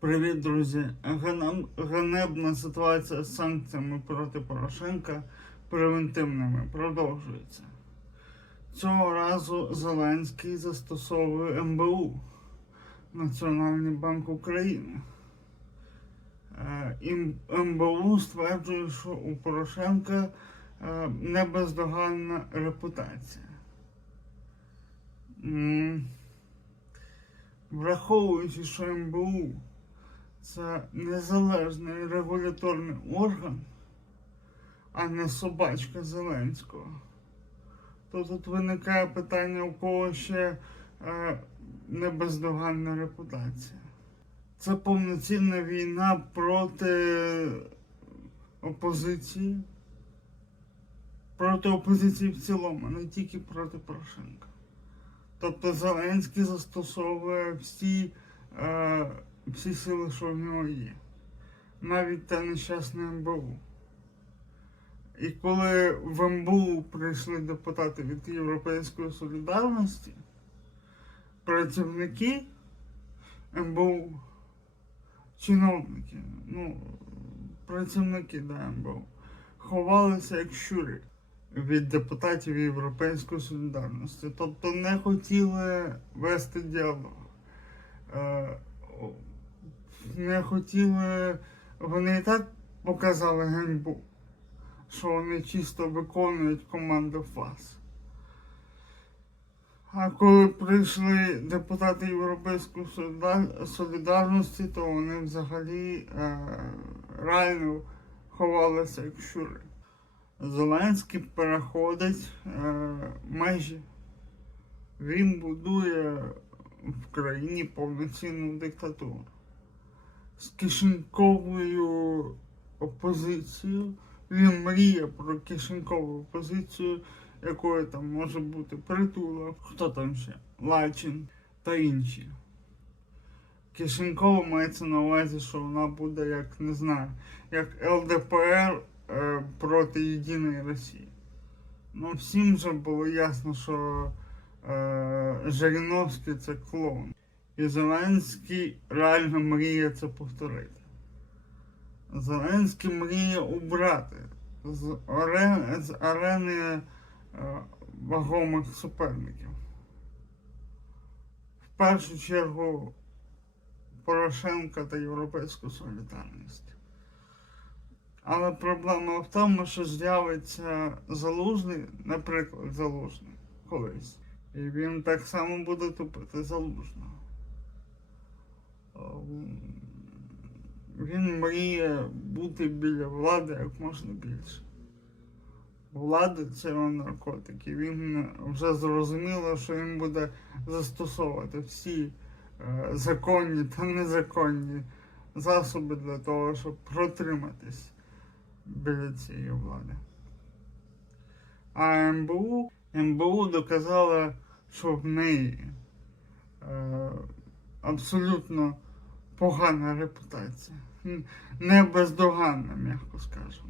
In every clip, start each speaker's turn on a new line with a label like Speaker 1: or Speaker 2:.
Speaker 1: Привіт, друзі! Ганебна ситуація з санкціями проти Порошенка превентивними продовжується. Цього разу Зеленський застосовує МБУ Національний банк України. Е, і МБУ стверджує, що у Порошенка е, не репутація. Враховуючи, що МБУ це незалежний регуляторний орган, а не собачка Зеленського, то тут виникає питання, у кого ще е, не бездоганна репутація. Це повноцінна війна проти опозиції, проти опозиції в цілому, не тільки проти Порошенка. Тобто Зеленський застосовує всі, е, всі сили, що в нього є. Навіть те нещасне МБУ. І коли в МБУ прийшли депутати від Європейської солідарності, працівники МБУ, чиновники, ну, працівники да, МБУ, ховалися як щури від депутатів Європейської солідарності. Тобто не хотіли вести діалог. Е, Не хотіли, вони і так показали ганьбу, що вони чисто виконують команду ФАС. А коли прийшли депутати Європейської солідарності, то вони взагалі е, реально ховалися як щури. Зеленський переходить е, межі. Він будує в країні повноцінну диктатуру з кишеньковою опозицією. Він мріє про кишенькову опозицію, якою там може бути Притула, хто там ще, Лачин та інші. Кишенькова мається на увазі, що вона буде як не знаю, як ЛДПР е, проти Єдиної Росії. Ну, всім же було ясно, що е, Жириновський це клоун. І Зеленський реально мріє це повторити. Зеленський мріє убрати з арени, з арени е, вагомих суперників. В першу чергу Порошенка та Європейську солідарність. Але проблема в тому, що з'явиться залужний, наприклад, залужний колись. І він так само буде тупити залужного. Він мріє бути біля влади як можна більше. Влада це наркотики. Він вже зрозуміло, що він буде застосовувати всі е, законні та незаконні засоби для того, щоб протриматись біля цієї влади. А МБУ, МБУ доказала, що в неї е, абсолютно погана репутація. Не бездоганна, м'яко скажемо.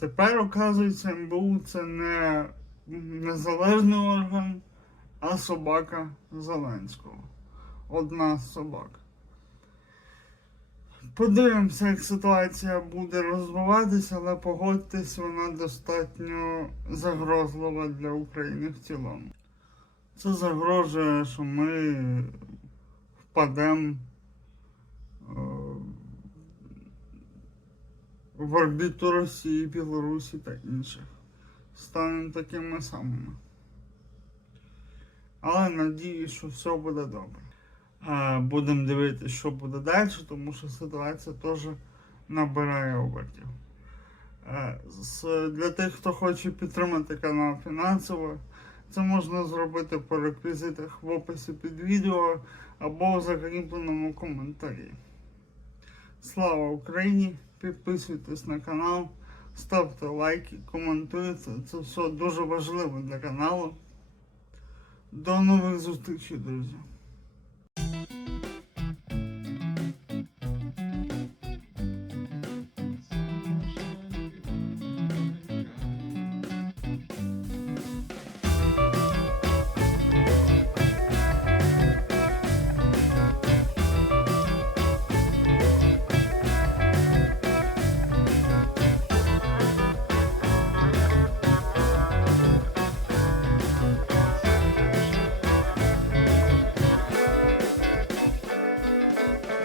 Speaker 1: Тепер, оказується, МБУ це не незалежний орган, а собака Зеленського. Одна з собак. Подивимося, як ситуація буде розвиватися, але погодьтесь, вона достатньо загрозлива для України в цілому. Це загрожує, що ми впадемо е, в орбіту Росії, Білорусі та інших. Станемо такими самими. Але надіюсь, що все буде добре. Е, Будемо дивитися, що буде далі, тому що ситуація теж набирає обертів. Е, Для тих, хто хоче підтримати канал фінансово, це можна зробити по реквізитах в описі під відео або в закріпленому коментарі. Слава Україні! Підписуйтесь на канал, ставте лайки, коментуйте. Це все дуже важливо для каналу. До нових зустрічей, друзі!